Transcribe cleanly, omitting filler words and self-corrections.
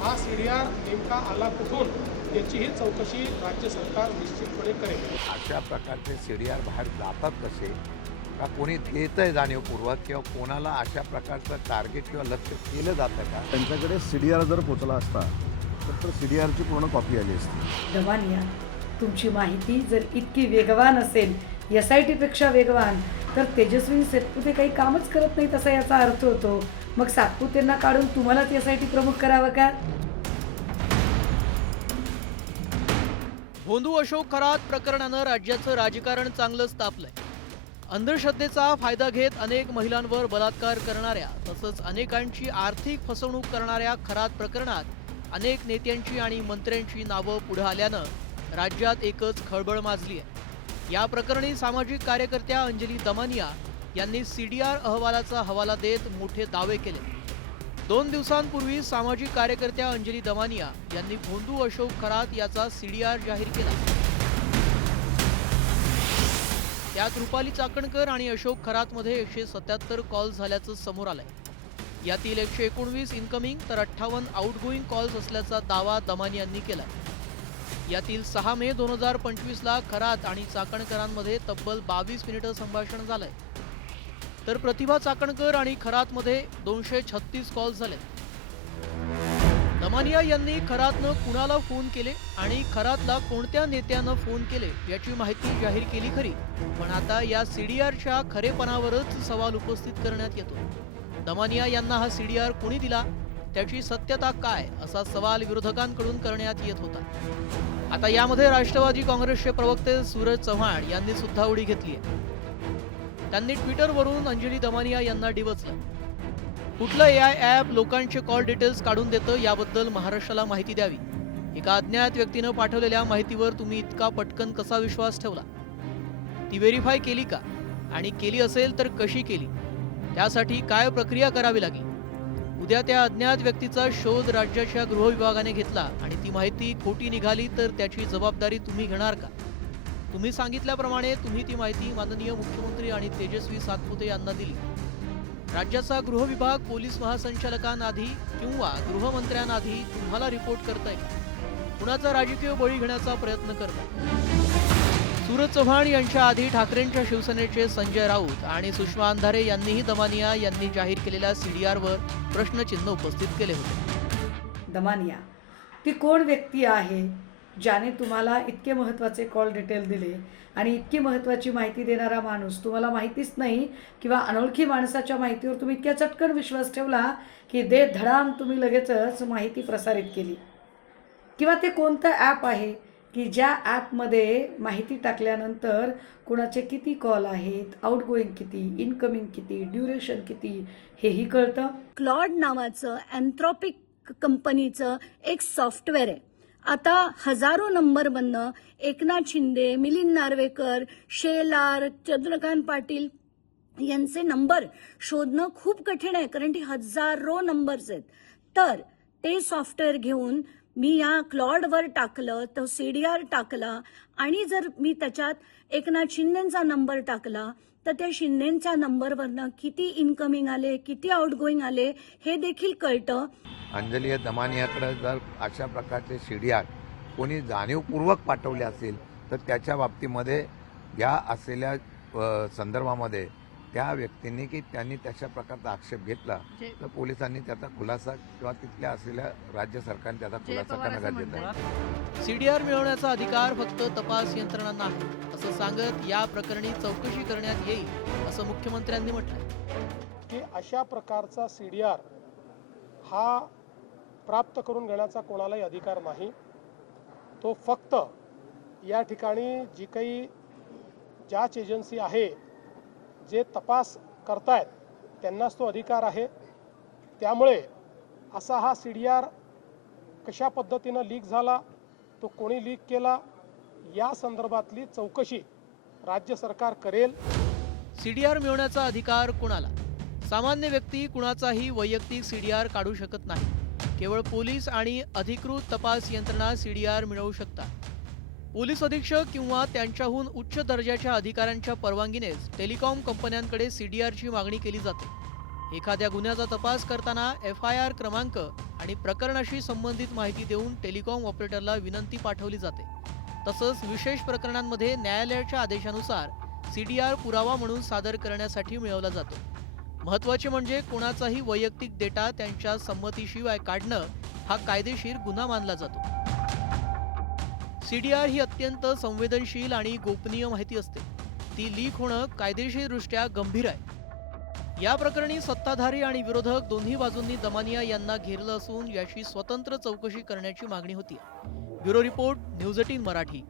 हा सीडीआर नेमका आला कुठून याचीही चौकशी राज्य सरकार निश्चितपणे करेल. अशा प्रकारचे सीडीआर बाहेर जातात कसे, का कोणी देतंय जाणीवपूर्वक, किंवा कोणाला अशा प्रकारचं टार्गेट किंवा लक्ष केलं जातं का? त्यांच्याकडे सीडीआर जर पोचला असता तर सीडीआरची पूर्ण कॉपी आली असती. दमानिया, तुमची माहिती जर इतकी वेगवान असेल, SIT पेक्षा वेगवान, तर तेजस्वी सातपुते काही कामच करत नाहीत असा याचा अर्थ होतो. मग सातपुतेंना काढून तुम्हालाच SIT प्रमुख करावं का? भोंदू अशोक खरात प्रकरणानं राज्याचं राजकारण चांगलंच तापलंय. अंधश्रद्धेचा फायदा घेत अनेक महिलांवर बलात्कार करणाऱ्या तसंच अनेकांची आर्थिक फसवणूक करणाऱ्या खरात प्रकरणात अनेक नेत्यांची आणि मंत्र्यांची नावं पुढे आल्यानं राज्यात एकच खळबळ माजली आहे. या प्रकरणी सामाजिक कार्यकर्त्या अंजली दमानिया यांनी CDR अहवालाचा हवाला देत मोठे दावे केले. 2 दिवसांपूर्वी सामाजिक कार्यकर्त्या अंजली दमानिया यांनी भोंदू अशोक खरात याचा CDR जाहीर केला. त्यात रुपाली चाकणकर आणि अशोक खरातमध्ये 177 कॉल्स झाल्याचं समोर आलंय. यातील 119 इनकमिंग तर 58 आउटगोईंग कॉल्स असल्याचा दावा दमानियांनी केलाय. यातील 6 मे 2025ला खरात आणि चाकणकरांमध्ये तब्बल 22 मिनिटं संभाषण झालंय. तर प्रतिभा चाकणकर आणि खरातमध्ये 236 कॉल्स झाले. दमानिया यांनी खरातनं कुणाला फोन केले आणि खरातला कोणत्या नेत्यानं फोन केले याची माहिती जाहीर केली खरी, पण आता या CDRच्या खरेपणावरच सवाल उपस्थित करण्यात येतो. दमानिया यांना हा CDR कोणी दिला, त्याची सत्यता काय, असा सवाल विरोधकांकडून करण्यात येत होता. आता यामध्ये राष्ट्रवादी काँग्रेसचे प्रवक्ते सूरज चव्हाण यांनी सुद्धा उडी घेतली आहे. त्यांनी ट्विटरवरून अंजली दमानिया यांना डिवचलं. कुठलं AI ॲप लोकांचे कॉल डिटेल्स काढून देतं याबद्दल महाराष्ट्राला माहिती द्यावी. एका अज्ञात व्यक्तीनं पाठवलेल्या माहितीवर तुम्ही इतका पटकन कसा विश्वास ठेवला? ती व्हेरीफाय केली का? आणि केली असेल तर कशी केली? त्यासाठी काय प्रक्रिया करावी लागली? उद्या त्या अज्ञात व्यक्तीचा शोध राज्याच्या गृह विभागाने घेतला आणि ती माहिती खोटी निघाली तर त्याची जबाबदारी तुम्ही घेणार का? तुम्ही सांगितल्याप्रमाणे तुम्ही ती माहिती माननीय मुख्यमंत्री आणि तेजस्वी सातपुते यांना दिली. राज्याचा गृह विभाग पोलीस महासंचालकांआधी किंवा गृहमंत्र्यांआधी तुम्हाला रिपोर्ट करताय का? कुणाचा राजकीय बळी घेण्याचा प्रयत्न करताय? सूरज चव्हाण यांच्या आधी ठाकरेंच्या शिवसेनेचे संजय राऊत आणि सुषमा अंधारे यांनीही दमानिया यांनी जाहीर केलेल्या CDRवर प्रश्नचिन्ह उपस्थित केले होते. दमानिया, ती कोण व्यक्ती आहे ज्याने तुम्हाला इतके महत्त्वाचे कॉल डिटेल दिले आणि इतकी महत्त्वाची माहिती देणारा माणूस तुम्हाला माहितीच नाही, किंवा अनोळखी माणसाच्या माहितीवर तुम्ही इतक्या चटकन विश्वास ठेवला की दे धडाम तुम्ही लगेचच माहिती प्रसारित केली? किंवा ते कोणतं ॲप आहे की ज्या ॲपमध्ये माहिती टाकल्यानंतर कुणाचे किती कॉल आहेत, आउटगोईंग किती, इनकमिंग किती, ड्युरेशन किती, हेही कळतं? क्लॉड नावाचं अँथ्रॉपिक कंपनीचं एक सॉफ्टवेअर आहे. आता हजारो नंबरमधनं एकनाथ शिंदे, मिलिंद नार्वेकर, शेलार, चंद्रकांत पाटील यांचे नंबर शोधणं खूप कठीण आहे, कारण ती हजारो नंबर्स आहेत. तर ते सॉफ्टवेअर घेऊन मी या क्लॉडवर टाकलं, तो CDR टाकला आणि जर मी त्याच्यात एकनाथ शिंदेचा नंबर टाकला तर त्या शिंदेच्या नंबरवरनं किती इनकमिंग आले, किती आउटगोईंग आले हे देखील कळतं. अंजली दमानियाकडे जर अशा प्रकारचे CDR कोणी जाणीवपूर्वक पाठवले असेल तर त्याच्या बाबतीमध्ये या असलेल्या संदर्भामध्ये त्या व्यक्तींनी की त्यांनी तशा प्रकारचा आक्षेप घेतला तर पोलिसांनी त्याचा खुलासा किंवा तिथल्या असलेल्या राज्य सरकारने त्याचा खुलासा करणं गरजेचं आहे. CDR मिळवण्याचा अधिकार फक्त तपास यंत्रणांना आहे असं सांगत या प्रकरणी चौकशी करण्यात येईल असं मुख्यमंत्र्यांनी म्हटलंय. की अशा प्रकारचा CDR हा प्राप्त करून घेण्याचा कोणालाही अधिकार नाही. तो फक्त या ठिकाणी जी काही जांच एजन्सी आहे, जे तपास करतायत त्यांनाच तो अधिकार आहे. त्यामुळे असा हा CDR कशा पद्धतीनं लीक झाला, तो कोणी लीक केला, या संदर्भातली चौकशी राज्य सरकार करेल. CDR मिळवण्याचा अधिकार कुणाला? सामान्य व्यक्ती कुणाचाही वैयक्तिक CDR काढू शकत नाही. केवळ पोलीस आणि अधिकृत तपास यंत्रणा CDR मिळवू शकतात. पोलीस अधीक्षक किंवा त्यांच्याहून उच्च दर्जाच्या अधिकाऱ्यांच्या परवानगीनेच टेलिकॉम कंपन्यांकडे CDRची मागणी केली जाते. एखाद्या गुन्ह्याचा तपास करताना FIR क्रमांक आणि प्रकरणाशी संबंधित माहिती देऊन टेलिकॉम ऑपरेटरला विनंती पाठवली जाते. तसंच विशेष प्रकरणांमध्ये न्यायालयाच्या आदेशानुसार CDR पुरावा म्हणून सादर करण्यासाठी मिळवला जातो. महत्त्वाचे म्हणजे कोणाचाही वैयक्तिक डेटा त्यांच्या संमतीशिवाय काढणं हा कायदेशीर गुन्हा मानला जातो. CDR ही अत्यंत संवेदनशील आणि गोपनीय माहिती असते. ती लीक होणं कायदेशीरदृष्ट्या गंभीर आहे. या प्रकरणी सत्ताधारी आणि विरोधक दोन्ही बाजूंनी दमानिया यांना घेरलं असून याची स्वतंत्र चौकशी करण्याची मागणी होती. Bureau report, news 18 Marathi.